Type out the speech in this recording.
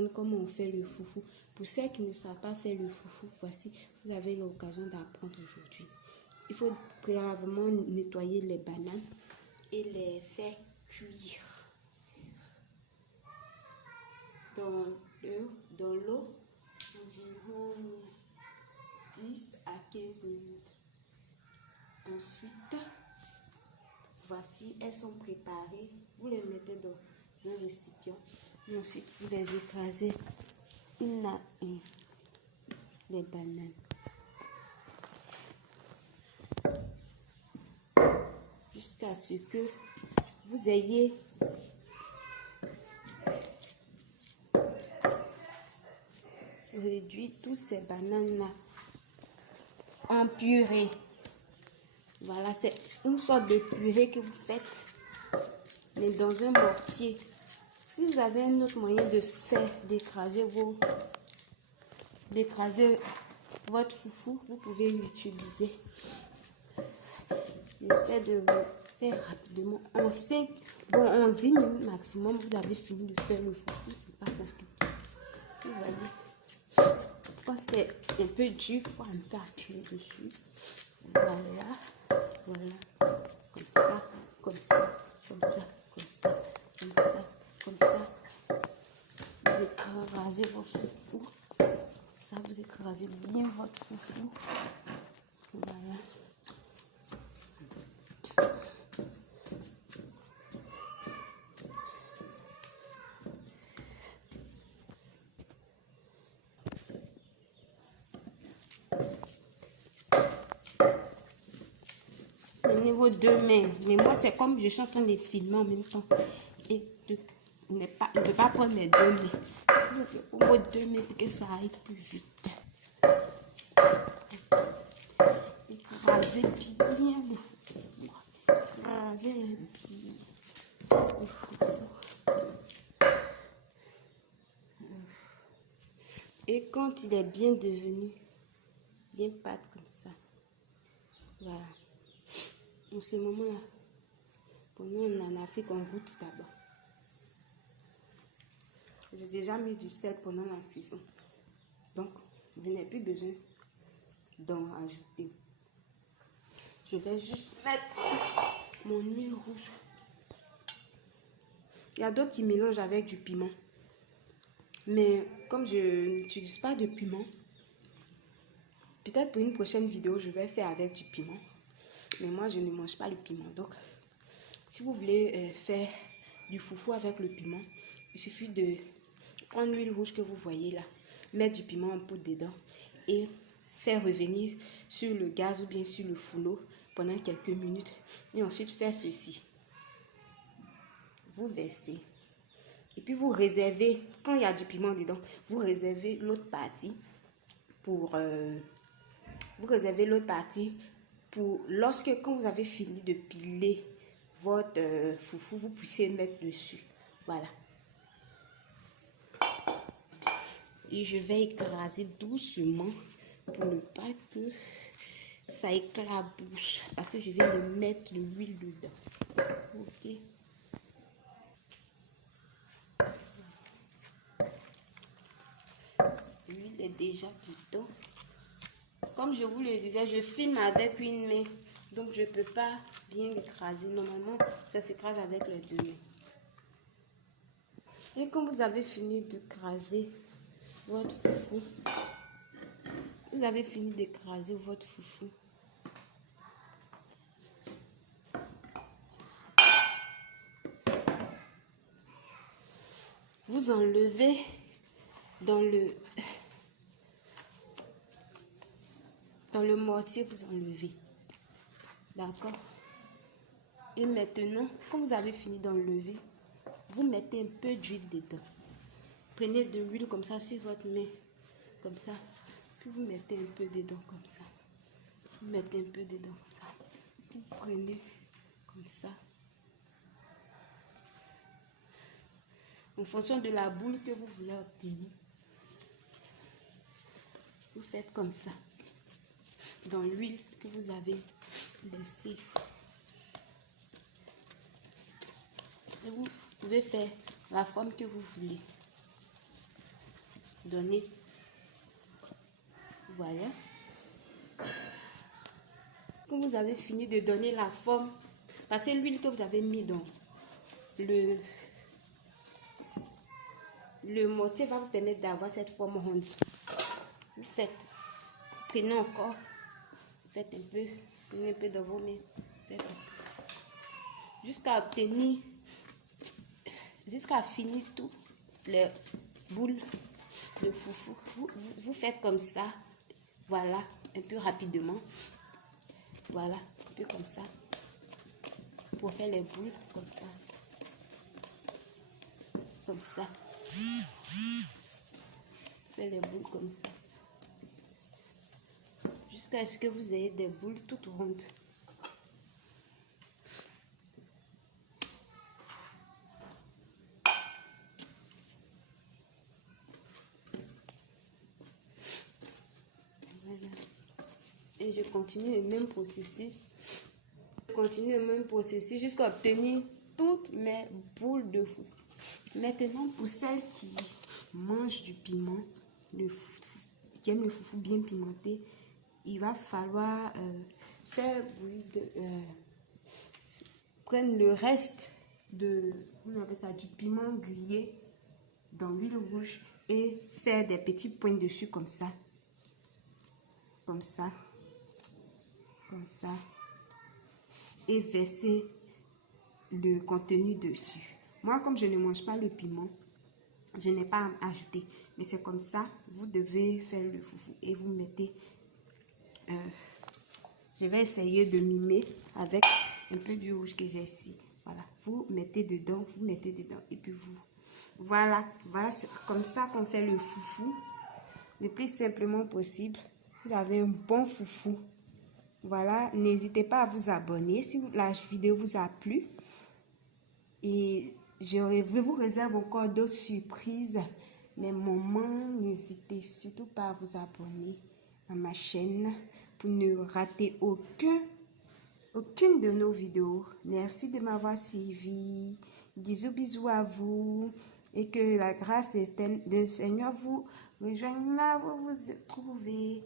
apprendre comment on fait le foufou. Pour ceux qui ne savent pas faire le foufou, voici, vous avez l'occasion d'apprendre aujourd'hui. Il faut préalablement nettoyer les bananes et les faire cuire dans l'eau environ 10 à 15 minutes. Ensuite, voici, elles sont préparées. Vous les mettez dans un récipient. Et ensuite, vous les écrasez une à une, les bananes. Jusqu'à ce que vous ayez réduit tous ces bananes-là en purée. Voilà, c'est une sorte de purée que vous faites, mais dans un mortier. Si vous avez un autre moyen de faire, d'écraser votre foufou, vous pouvez l'utiliser. J'essaie de le faire rapidement. En 10 minutes maximum, vous avez fini de faire le foufou. C'est pas compliqué. Vous voyez. Quand c'est un peu dur, il faut un peu appuyer dessus. Voilà. Voilà. Comme ça, comme ça, comme ça, comme ça, comme ça, comme ça. Vous écrasez votre foufou. Ça, vous écrasez bien votre foufou. Voilà. Prenez vos deux mains. Mais moi, c'est comme je suis en train de filmer en même temps. Et je ne vais pas prendre mes deux mains. Pour vos deux mains pour que ça aille plus vite. Écrasez bien le foufou. Écrasez bien le foufou. Et quand il est bien devenu bien pâte comme ça, voilà. En ce moment-là, pour nous en Afrique, on goûte d'abord. J'ai déjà mis du sel pendant la cuisson. Donc, vous n'avez plus besoin d'en ajouter. Je vais juste mettre mon huile rouge. Il y a d'autres qui mélangent avec du piment. Mais comme je n'utilise pas de piment, peut-être pour une prochaine vidéo, je vais faire avec du piment. Mais moi, je ne mange pas le piment. Donc, si vous voulez faire du foufou avec le piment, il suffit de prendre l'huile rouge que vous voyez là, mettre du piment en poudre dedans et faire revenir sur le gaz ou bien sur le fourneau pendant quelques minutes. Et ensuite faire ceci. Vous versez. Et puis vous réservez, quand il y a du piment dedans, vous réservez l'autre partie pour... quand vous avez fini de piler votre foufou, vous puissiez mettre dessus. Voilà. Et je vais écraser doucement pour ne pas que ça éclabousse. Parce que je viens de mettre de l'huile dedans. Ok. L'huile est déjà dedans. Comme je vous le disais, je filme avec une main. Donc je ne peux pas bien écraser. Normalement, ça s'écrase avec les deux mains. Et quand vous avez fini d'écraser votre foufou, vous enlevez dans le mortier, vous enlevez. D'accord? Et maintenant, quand vous avez fini d'enlever, vous mettez un peu d'huile dedans. Prenez de l'huile comme ça sur votre main. Comme ça. Puis vous mettez un peu dedans comme ça. Vous mettez un peu dedans comme ça. Vous prenez comme ça. En fonction de la boule que vous voulez obtenir. Vous faites comme ça. Dans l'huile que vous avez laissée. Et vous pouvez faire la forme que vous voulez. donner. Voilà. Quand vous avez fini de donner la forme, parce que l'huile que vous avez mis dans le mortier va vous permettre d'avoir cette forme ronde. Vous faites, prenez encore, faites un peu, prenez un peu dans vos mains, jusqu'à obtenir, jusqu'à finir toutes les boules de foufou. Vous faites comme ça, voilà, un peu rapidement, voilà, un peu comme ça, pour faire les boules, comme ça, comme ça. Faites les boules comme ça, jusqu'à ce que vous ayez des boules toutes rondes. Et je continue le même processus. Je continue le même processus jusqu'à obtenir toutes mes boules de foufou. Maintenant, pour celles qui mangent du piment, qui aiment le foufou bien pimenté, il va falloir faire prendre le reste de, on appelle ça, du piment grillé dans l'huile rouge et faire des petits points dessus comme ça. Comme ça. Comme ça, et verser le contenu dessus. Moi, comme je ne mange pas le piment, je n'ai pas à ajouter, mais c'est comme ça, vous devez faire le foufou et vous mettez, je vais essayer de mimer avec un peu du rouge que j'ai ici. Voilà, vous mettez dedans et puis voilà, c'est comme ça qu'on fait le foufou le plus simplement possible. Vous avez un bon foufou. Voilà, n'hésitez pas à vous abonner si la vidéo vous a plu. Et je vous réserve encore d'autres surprises. Mais maman, n'hésitez surtout pas à vous abonner à ma chaîne pour ne rater aucune de nos vidéos. Merci de m'avoir suivi. Bisous à vous. Et que la grâce du Seigneur vous rejoigne là où vous vous trouvez.